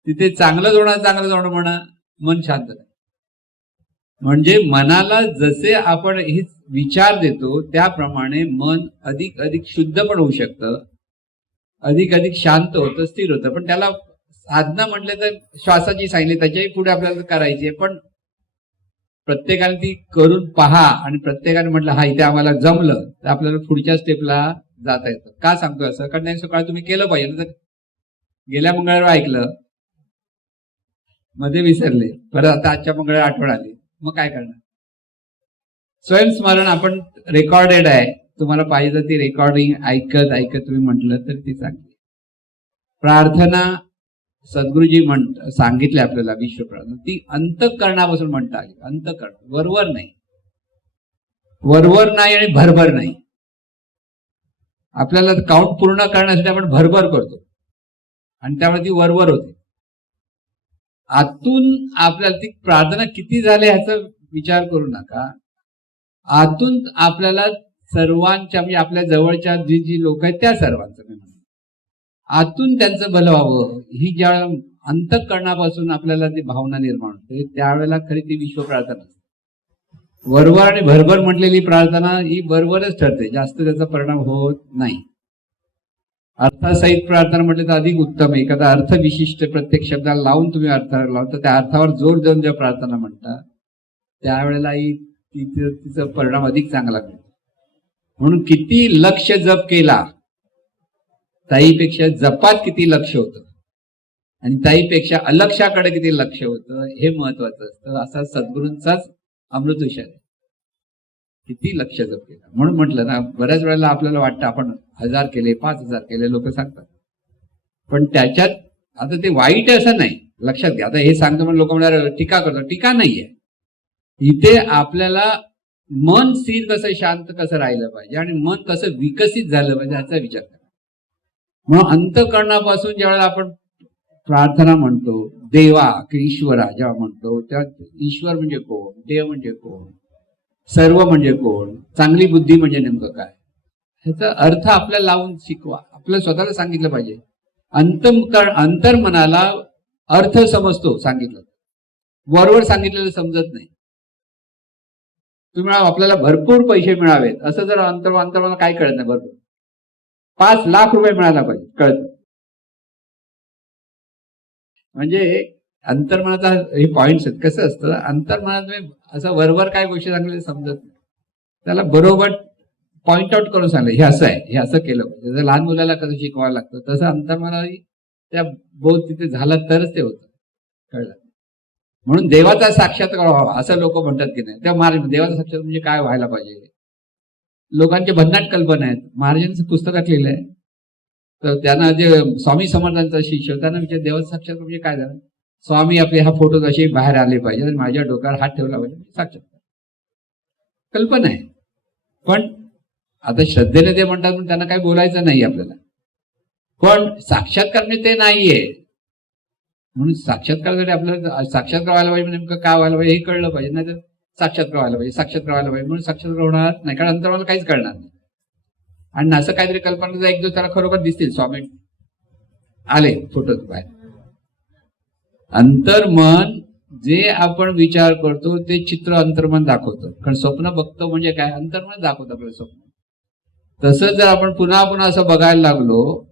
तिथे चांगलंच होणार म्हणा, मन शांत आहे. म्हणजे मनाला जसे आपण हे विचार देतो त्याप्रमाणे मन अधिक अधिक शुद्ध पण होऊ शकतं, अधिक अधिक शांत होतं, स्थिर होतं. पण त्याला साधना म्हटलं तर श्वासाची सांगितली, त्याच्याही पुढे आपल्याला करायची आहे. पण प्रत्येकाने ती करून पहा आणि प्रत्येकाने म्हटलं हा इथे आम्हाला जमलं तर आपल्याला पुढच्या स्टेपला जाता येतं. का सांगतो असं? कारण नाही सकाळी तुम्ही केलं पाहिजे ना. तर गेल्या मंगळवार ऐकलं, मध्ये विसरले, परत आता आजच्या मंगळवार आठवण आली, मग काय करणार? स्वयंस्मरण आपण रेकॉर्डेड आहे, तुम्हाला पाहिजे तर ती रेकॉर्डिंग ऐकत ऐकत तुम्ही म्हटलं तर ती चांगली. प्रार्थना सद्गुरुजी सांगितले आपल्याला, विश्व प्रार्थना ती अंतःकरणापासून म्हणता आली. अंतःकरण, वरवर नाही आणि भरभर नाही. आपल्याला काउंट पूर्ण करण्यासाठी आपण भरभर करतो आणि त्यामुळे ती वरवर होते. आतून आपल्याला ती प्रार्थना किती झाली ह्याचा विचार करू नका. आतून आपल्याला सर्वांच्या, म्हणजे आपल्या जवळच्या जी लोक आहेत त्या सर्वांचं मी म्हणतो, आतून त्यांचं भलं व्हावं ही ज्या अंतःकरणापासून आपल्याला ती भावना निर्माण होते त्यावेळेला खरी ती विश्व प्रार्थना असते. वरवर आणि भरभर म्हटलेली प्रार्थना ही बरोबरच ठरते, जास्त त्याचा परिणाम होत नाही. अर्थसहित प्रार्थना म्हटलं तर अधिक उत्तम आहे. एखादा अर्थ विशिष्ट प्रत्येक शब्दाला लावून तुम्ही अर्थाला लावता, त्या अर्थावर जोर देऊन ज्या प्रार्थना म्हणता त्यावेळेला तिचा परिणाम अधिक चांगला मिळतो. म्हणून किती लक्ष जप केला ताईपेक्षा जपात किती लक्ष होतं आणि ताईपेक्षा अलक्षाकडे किती लक्ष होतं हे महत्वाचं असतं. असा सद्गुरूंचाच अमृत विषय आहे, किती लक्ष जप केला. म्हणून म्हटलं ना, बऱ्याच वेळेला आपल्याला वाटतं आपण 1000 केले 5000 केले लोक सांगतात, पण त्याच्यात आता ते वाईट असं नाही, लक्षात घ्या. आता हे सांगतो म्हणून लोक म्हणणार टीका करतो, टीका नाहीये. इथे आपल्याला मन स्थिर कसं, शांत कसं राहिलं पाहिजे आणि मन कसं विकसित झालं पाहिजे याचा विचार करा. म्हणून अंतःकरणापासून ज्यावेळेला आपण प्रार्थना म्हणतो देवा की ईश्वरा जेव्हा म्हणतो, त्या ईश्वर म्हणजे कोण, देव म्हणजे कोण, सर्व म्हणजे कोण, चांगली बुद्धी म्हणजे नेमकं काय, ह्याचा अर्थ आपल्याला लावून शिकवा. आपल्याला स्वतःला सांगितलं पाहिजे. अंतर्मनाला अर्थ समजतो सांगितलं, वरवर सांगितलेलं समजत नाही. तुम्ही आपल्याला भरपूर पैसे मिळावेत असं जर अंतर्मनाला काय कळत नाही. भरपूर 5 लाख रुपये मिळायला पाहिजे कळत. म्हणजे अंतर्मनाचा हे पॉइंट्स आहेत. कसं असतं अंतर्मनात असं वरवर काय गोष्टी सांगले समजत नाही, त्याला बरोबर पॉइंट आउट करून सांगलं हे असं आहे, हे असं केलं पाहिजे. जर लहान मुलाला कसं शिकवायला लागतं तसं अंतर्मनाला त्या बोध तिथे झाला तरच ते होतं, कळलं. म्हणून देवाचा साक्षात्कार व्हावा असं लोक म्हणतात की नाही. त्या देवाचा साक्षात्कार म्हणजे काय व्हायला पाहिजे. लोकांच्या भन्नाट कल्पना आहेत. महाराजांचं पुस्तकात लिहिलंय. तर त्यांना जे स्वामी समर्थांचा शिष्य त्यांना विचार देवाचा साक्षात्कार म्हणजे काय झालं. स्वामी आपले हा फोटो असे बाहेर आले पाहिजे आणि माझ्या डोक्यावर हात ठेवला पाहिजे साक्षात्कार. कल्पना आहे. पण आता श्रद्धेने ते म्हणतात पण त्यांना काही बोलायचं नाही आपल्याला. पण साक्षात्कार म्हणजे ते नाहीये. म्हणून साक्षात्कारासाठी आपल्याला साक्षात्कार व्हायला पाहिजे. नेमकं काय व्हायला पाहिजे हे कळलं पाहिजे. नाही तर साक्षात्कार व्हायला पाहिजे साक्षात्कार व्हायला पाहिजे म्हणून साक्षात्कार होणार नाही. कारण अंतर्मनाला काहीच कळणार नाही. आणि असं काहीतरी कल्पना एक दिवस त्याला खरोखर दिसतील. स्वामी आले फोटोत बाहेर. अंतर्मन जे आपण विचार करतो ते चित्र अंतर्मन दाखवतं. कारण स्वप्न बघतो म्हणजे काय अंतर्मन दाखवतं आपलं स्वप्न. तसंच जर आपण पुन्हा पुन्हा असं बघायला लागलो.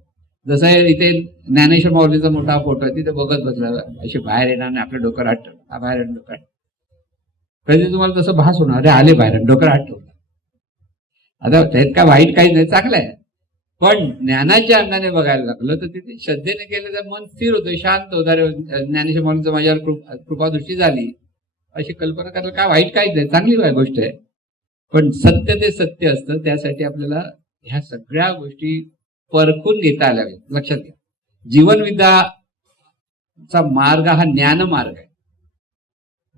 जसं इथे ज्ञानेश्वर माऊलीचा मोठा फोटो आहे तिथे बघत बसला अशी बाहेर येणार नाही आपल्या डोक्यावर हात ठेवला बाहेर डोक्यात कधी तुम्हाला तसं भास होणार अरे आले बाहेर डोक्यावर हात ठेवला. आता त्यात काय वाईट काही नाही चांगलं आहे. पण ज्ञानाच्या अंगाने बघायला लागलं तर तिथे श्रद्धेने केलं तर मन स्थिर होतं शांत होतं. अरे ज्ञानेश्वर माऊलीचं माझ्यावर कृपादृष्टी झाली अशी कल्पना करायला काय वाईट काहीच नाही चांगली गोष्ट आहे. पण सत्य ते सत्य असतं. त्यासाठी आपल्याला ह्या सगळ्या गोष्टी परखून घेता आल्या पाहिजे. लक्षात घ्या जीवनविद्याचा मार्ग हा ज्ञान मार्ग आहे.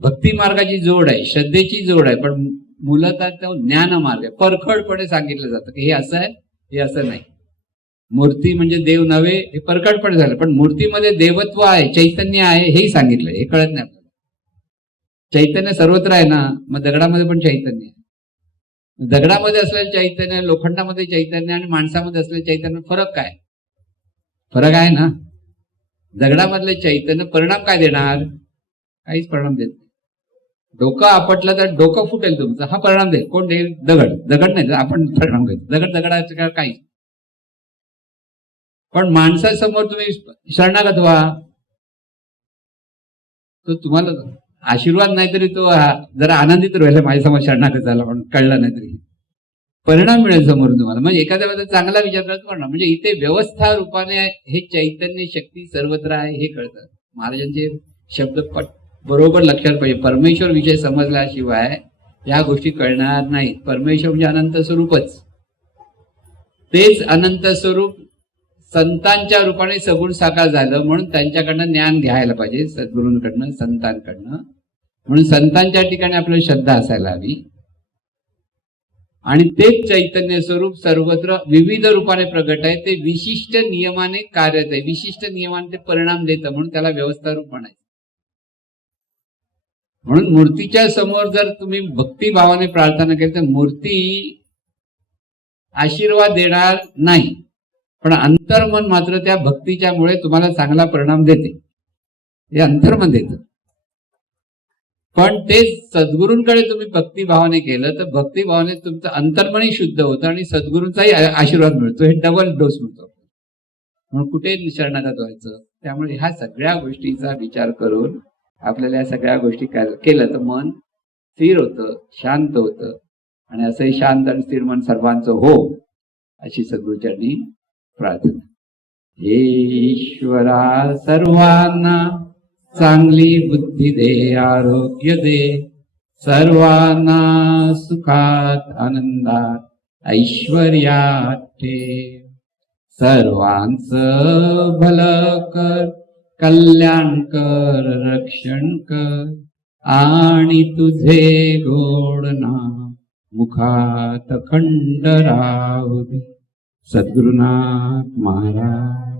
भक्ती मार्गाची जोड आहे श्रद्धेची जोड आहे. पण मूलतः तो ज्ञान मार्ग आहे. परखडपणे सांगितलं जातं की हे असं आहे हे असं नाही. मूर्ती म्हणजे देव नव्हे हे परखडपणे झालं. पण मूर्तीमध्ये देवत्व आहे चैतन्य आहे हेही सांगितलं. हे कळत नाही आपल्याला. चैतन्य सर्वत्र आहे ना मग दगडामध्ये पण चैतन्य आहे. दगडामध्ये असलेलं चैतन्य लोखंडामध्ये चैतन्य आणि माणसामध्ये असलेलं चैतन्य फरक काय. फरक आहे ना. दगडामधले चैतन्य परिणाम काय देणार काहीच परिणाम देत नाही. डोकं आपटलं तर डोकं फुटेल तुमचं हा परिणाम देईल. कोण देईल दगड. दगड नाही आपण परिणाम घेतो. दगडाचं काही. पण माणसासमोर तुम्ही शरणागत व्हा तो तुम्हाला आशीर्वाद नाही तरी तो जरा आनंदित राहिला माझ्यासमोर शरणागत झाला पण कळलं नाही तरी परिणाम मिळेल समोर तुम्हाला. म्हणजे एखाद्या वेळेला चांगला विचार करतो म्हणजे इथे व्यवस्था रूपाने हे चैतन्य शक्ती सर्वत्र आहे हे कळतं. महाराजांचे शब्द बरोबर लक्षात पाहिजे. परमेश्वर विषय समजल्याशिवाय या गोष्टी कळणार नाहीत. परमेश्वर म्हणजे अनंत स्वरूपच. तेच अनंत स्वरूप संतांच्या रूपाने सगुण साकार झालं म्हणून त्यांच्याकडनं ज्ञान घ्यायला पाहिजे सद्गुरूंकडनं संतांकडनं. म्हणून संतांच्या ठिकाणी आपल्याला श्रद्धा असायला हवी. आणि तेच चैतन्य स्वरूप सर्वत्र विविध रूपाने प्रगट आहे. ते विशिष्ट नियमाने कार्यरत आहे. विशिष्ट नियमाने ते परिणाम देतं म्हणून त्याला व्यवस्था रूप म्हणायचं. म्हणून मूर्तीच्या समोर जर तुम्ही भक्तिभावाने प्रार्थना केली तर मूर्ती आशीर्वाद देणार नाही. पण अंतर्मन मात्र त्या भक्तीच्यामुळे तुम्हाला चांगला परिणाम देते. हे अंतर्मन देतं. पण ते सद्गुरूंकडे तुम्ही भक्तिभावाने केलं तर भक्तिभावाने तुमचं अंतर्मनही शुद्ध होतं आणि सद्गुरूंचाही आशीर्वाद मिळतो. हे डबल डोस मिळतो. म्हणून कुठे शरणागत व्हायचं. त्यामुळे ह्या सगळ्या गोष्टीचा विचार करून आपल्याला या सगळ्या गोष्टी केलं तर मन स्थिर होतं शांत होतं. आणि असंही शांत आणि स्थिर मन सर्वांचं हो अशी सद्गुरूंनी प्रार्थना. हे ईश्वरा सर्वांना चांगली बुद्धी दे आरोग्य दे. सर्वांना सुखात आनंदात ऐश्वर्यात ठेव. सर्वांचं भलं कर कल्याण कर रक्षण कर आणि तुझे गोड नाम मुखात अखंड राहू दे. सद्गुरुनाथ महाराज.